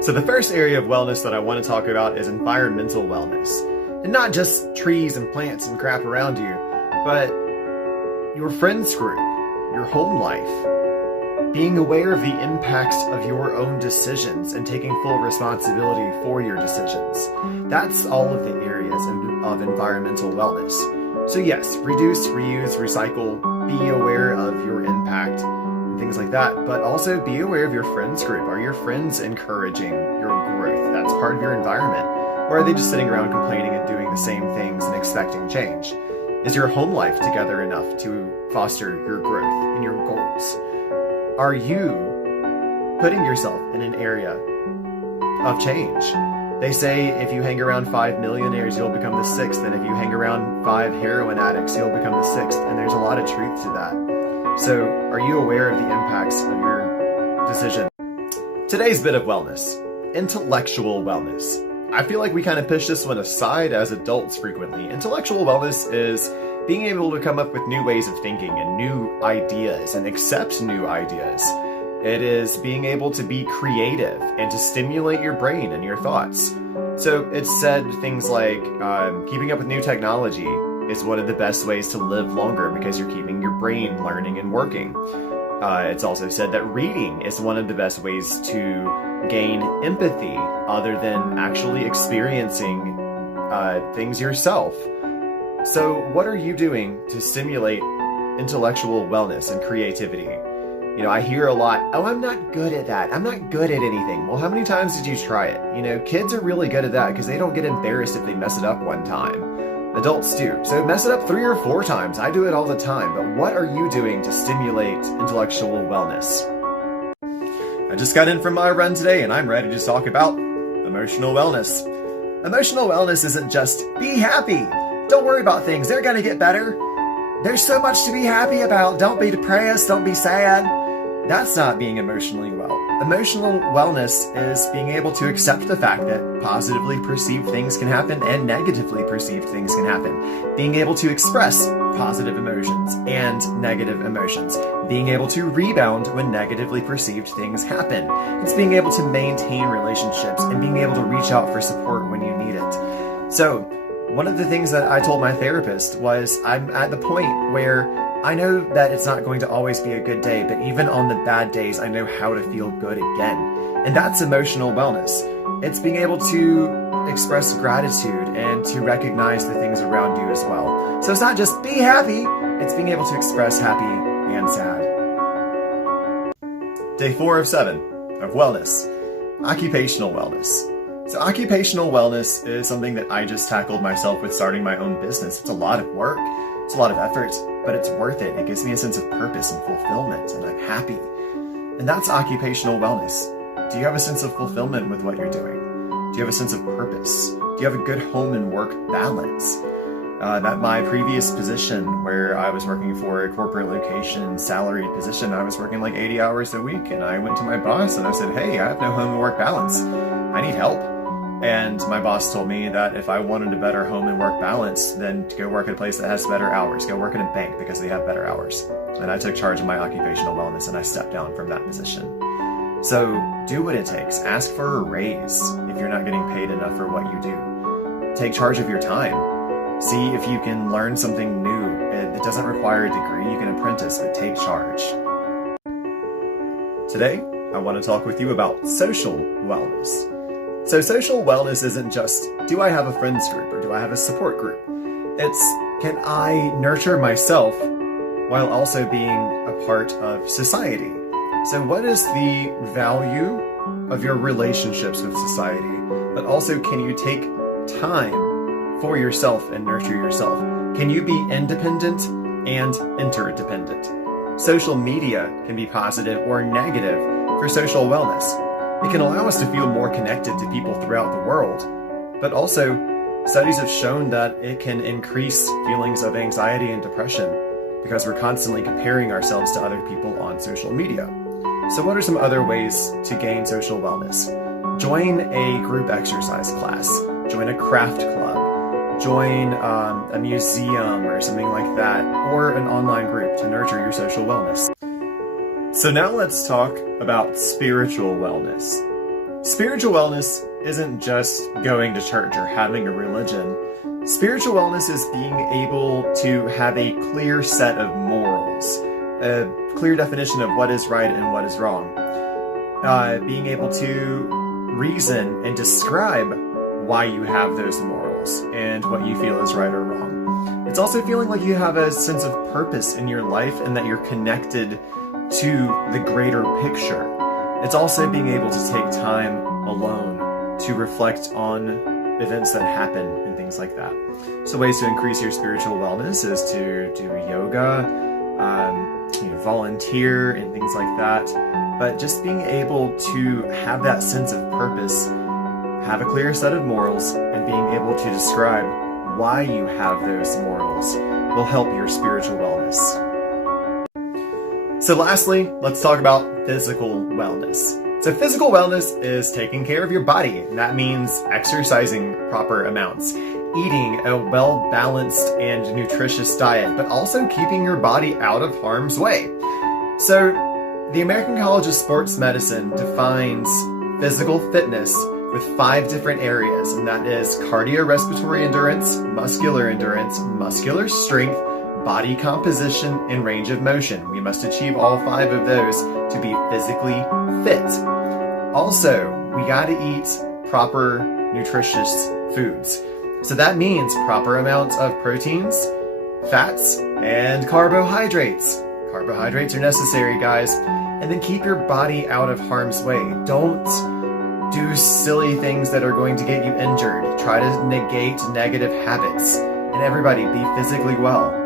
So the first area of wellness that I want to talk about is environmental wellness. And not just trees and plants and crap around you, but your friends group, your home life, being aware of the impacts of your own decisions and taking full responsibility for your decisions. That's all of the areas of environmental wellness. So yes, reduce, reuse, recycle, be aware of your impact and things like that, but also be aware of your friends group. Are your friends encouraging your growth? That's part of your environment. Or are they just sitting around complaining and doing the same things and expecting change? Is your home life together enough to foster your growth and your goals? Are you putting yourself in an area of change? They say if you hang around 5 millionaires, you'll become the sixth. And if you hang around 5 heroin addicts, you'll become the sixth. And there's a lot of truth to that. So are you aware of the impacts of your decision? Today's bit of wellness, intellectual wellness. I feel like we kind of push this one aside as adults frequently. Intellectual wellness is being able to come up with new ways of thinking and new ideas and accept new ideas. It is being able to be creative and to stimulate your brain and your thoughts. So it's said things like keeping up with new technology is one of the best ways to live longer because you're keeping your brain learning and working. It's also said that reading is one of the best ways to gain empathy other than actually experiencing things yourself. So what are you doing to stimulate intellectual wellness and creativity? You know, I hear a lot, oh, I'm not good at that. I'm not good at anything. Well, how many times did you try it? You know, kids are really good at that because they don't get embarrassed if they mess it up one time. Adults do. So mess it up 3 or 4 times. I do it all the time. But what are you doing to stimulate intellectual wellness? I just got in from my run today and I'm ready to talk about emotional wellness. Emotional wellness isn't just be happy. Don't worry about things. They're going to get better. There's so much to be happy about. Don't be depressed. Don't be sad. That's not being emotionally well. Emotional wellness is being able to accept the fact that positively perceived things can happen and negatively perceived things can happen. Being able to express positive emotions and negative emotions. Being able to rebound when negatively perceived things happen. It's being able to maintain relationships and being able to reach out for support when you need it. So, one of the things that I told my therapist was I'm at the point where I know that it's not going to always be a good day, but even on the bad days, I know how to feel good again. And that's emotional wellness. It's being able to express gratitude and to recognize the things around you as well. So it's not just be happy, it's being able to express happy and sad. Day 4 of 7 of wellness, occupational wellness. So occupational wellness is something that I just tackled myself with starting my own business. It's a lot of work, it's a lot of effort, but it's worth it. It gives me a sense of purpose and fulfillment, and I'm happy. And that's occupational wellness. Do you have a sense of fulfillment with what you're doing? Do you have a sense of purpose? Do you have a good home and work balance? At my previous position, where I was working for a corporate location, salaried position, I was working like 80 hours a week, and I went to my boss and I said, hey, I have no home and work balance. I need help. And my boss told me that if I wanted a better home and work balance, then to go work at a place that has better hours, go work in a bank because they have better hours. And I took charge of my occupational wellness and I stepped down from that position. So do what it takes. Ask for a raise if you're not getting paid enough for what you do. Take charge of your time. See if you can learn something new. It doesn't require a degree. You can apprentice, but take charge. Today, I want to talk with you about social wellness. So social wellness isn't just, do I have a friends group or do I have a support group? It's, can I nurture myself while also being a part of society? So what is the value of your relationships with society? But also, can you take time for yourself and nurture yourself? Can you be independent and interdependent? Social media can be positive or negative for social wellness. It can allow us to feel more connected to people throughout the world, but also studies have shown that it can increase feelings of anxiety and depression because we're constantly comparing ourselves to other people on social media. So what are some other ways to gain social wellness? Join a group exercise class, join a craft club, join a museum or something like that, or an online group to nurture your social wellness. So now let's talk about spiritual wellness. Spiritual wellness isn't just going to church or having a religion. Spiritual wellness is being able to have a clear set of morals, a clear definition of what is right and what is wrong. Being able to reason and describe why you have those morals and what you feel is right or wrong. It's also feeling like you have a sense of purpose in your life and that you're connected to the greater picture. It's also being able to take time alone to reflect on events that happen and things like that. So ways to increase your spiritual wellness is to do yoga, volunteer and things like that. But just being able to have that sense of purpose, have a clear set of morals, and being able to describe why you have those morals will help your spiritual wellness. So lastly, let's talk about physical wellness. So physical wellness is taking care of your body. That means exercising proper amounts, eating a well-balanced and nutritious diet, but also keeping your body out of harm's way. So the American College of Sports Medicine defines physical fitness with 5 different areas, and that is cardiorespiratory endurance, muscular strength, body composition, and range of motion. We must achieve all 5 of those to be physically fit. Also, we gotta eat proper, nutritious foods. So that means proper amounts of proteins, fats, and carbohydrates. Carbohydrates are necessary, guys. And then keep your body out of harm's way. Don't do silly things that are going to get you injured. Try to negate negative habits. And everybody, be physically well.